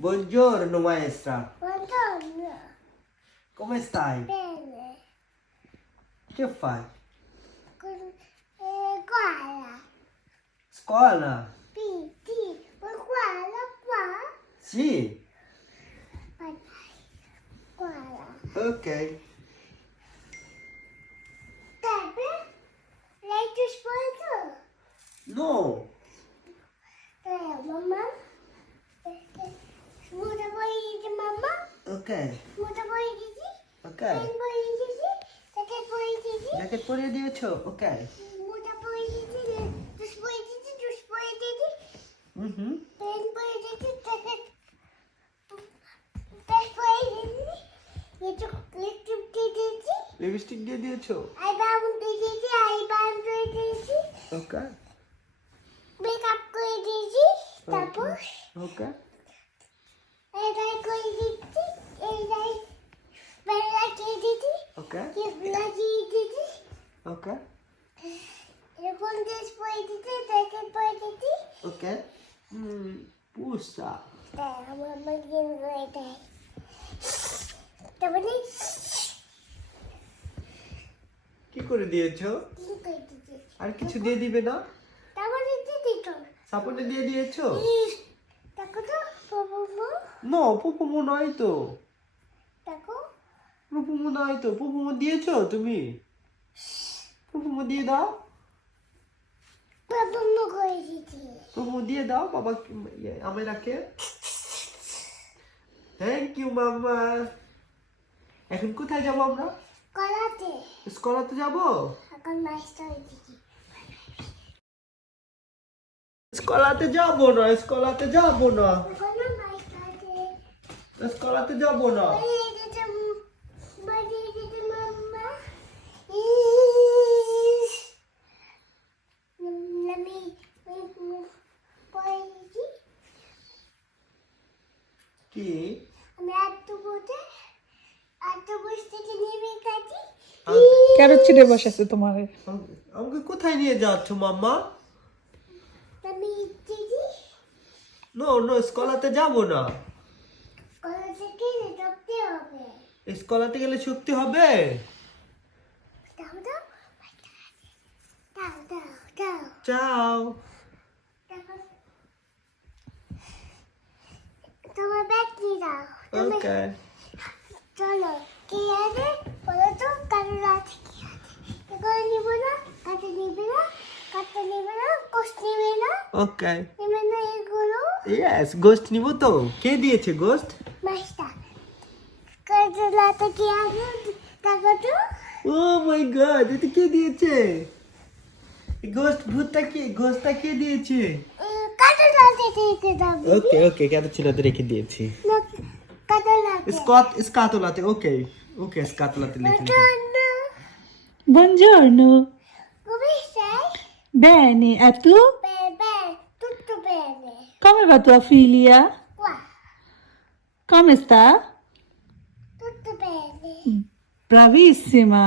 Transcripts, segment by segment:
Buongiorno maestra. Buongiorno. Come stai? Bene. Che fai? Guarda. Scuola? Sì. Guarda qua. Sì. Guarda. Ok. Deve? Lei ti sposa? No. Mamma? Smuta poi di mamma? Ok. Smuta poi di sì? Ok. Poi di sì? Perché poi di sì? Jacket পরিয়ে দিয়েছো? Ok. Smuta poi di sì? Dus poi di sì? Dus poi di sì? Mhm. Pen poi di sì? Pen poi di sí? Lipstick di sí? Lipstick দিয়ে দিয়েছো? আইবাম দিয়েছি আইবাম দিয়েছি Ok. Makeup করে দিয়েছি তারপর Ok. এটাই করে দিচ্ছি এইটাই বেলা লাগিয়ে দিয়েছি Ok. টিপ লাগিয়ে দিয়েছি Ok. এরকম ড্রেস পরে দিয়েছি জ্যাকেট পরে দিয়েছি Ok. Pusa. আমার আমার গেম করে দেয় তারপরে কি করে দিয়েছো? কি করে দিয়েছি আর কিছু দিয়ে দিবে না? তারপরে দিত সাপোর্টে দিয়ে দিয়েছো? দেখো তো বাবু নো, পুপুমু নয় তো। দেখো পুপুমু নয় তো। পুপুমু দিয়েছো তুমি? পুপুমু দিয়ে দাও। বাবু করে দিয়েছি পুপুমু দিয়ে দাও বাবা আমি রাখে। থ্যাংক ইউ মাম্মা। এখন কোথায় যাবো আমরা? কলাতে স্কলাতে যাবো? এখন মাস্টার দিয়েছি স্কলাতে যাবো না, স্কলাতে যাবো না, এখন মাস্টার দিয়ে স্কলাতে যাবো না। বলে দিতে মাম্মা আমি পরে দিয়েছি কি? আমি আত্মবোধ থেকে নেমে গেছি কেন ছিঁড়ে বসেছে তোমার? আমাকে কোথায় নিয়ে যাচ্ছ মাম্মা? আমি দিদি নো নো, স্কলাতে যাবো না। কলা থেকে ঢুকতে হবে স্কলাতে গেলে শক্তি হবে? দাও দাও দাও দাও দাও চাও। দেখো তোমার ব্যাগ নিয়ে দাও তুমি ওকে। চলো কি আছে বলো তো কারণ আছে কি আছে এগুলো নিব না কাছে নিবে না কাছে নিবে না কোষ নিবে না ওকে। নিবে না এগুলো ইয়েস, গোস্ট নিব তো। কে দিয়েছে গোস্ট? মাস্টার কাছে লাতে কি আছে দেখো তো ও মাই গড, এটা কে দিয়েছে? গোস্ট ভূতটা কি? গোস্টটা কে দিয়েছে? কাছে লাতে দিতে যাবে ওকে ওকে, কেন ছিল তো রেখে দিয়েছি। কাছে লাতে স্কাতলাতে। ওকে ওকে, স্কাতলাতে লিখে দিয়েছি। Buongiorno. come stai? Bene, e tu? Bene, tutto bene. Come va tua figlia? Qua, Come sta? tutto bene. Bravissima.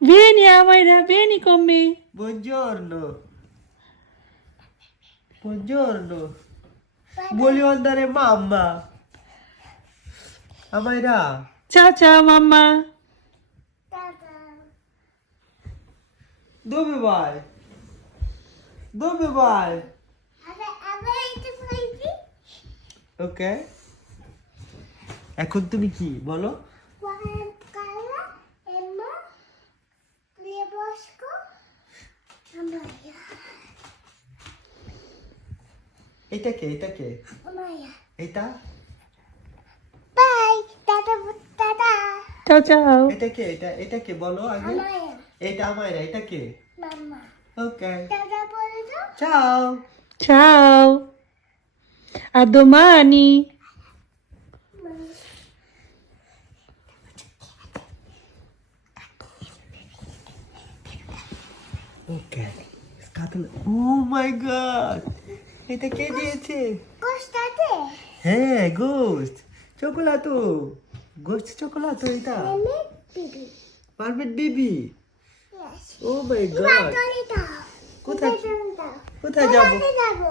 Vieni Amaira, vieni con me. Buongiorno. Buongiorno. Bye Voglio andare mamma. Amaira. Ciao ciao mamma. Tata. Dove vai? Dove vai? Avete preso? ওকে। এখন তুমি কি বলো? Guarda, Emma, Lia Bosco, Amaya. এটা কে? এটা কে? Amaya. এটা? Bye, Tata, Tata. Ciao ciao. এটা কে? এটা কে বলো আগে? Amaya, এটা আমায়রা, এটা কে? Mama. Okay. Tata, Boldo. Ciao. Ciao. A domani. Okay. স্কাতলা। Oh my god. এটা কে দিয়েছে? Gostate? হ্যাঁ, গোস্ট। চকোলাতো। গোস্ট চকোলাতো এটা। Meme, Bibi. Perfect baby. Yes. O my god. Ibatoni daw. কোথায়? Ibatoni daw. কোথায় যাবো? Koলাতে যাবো।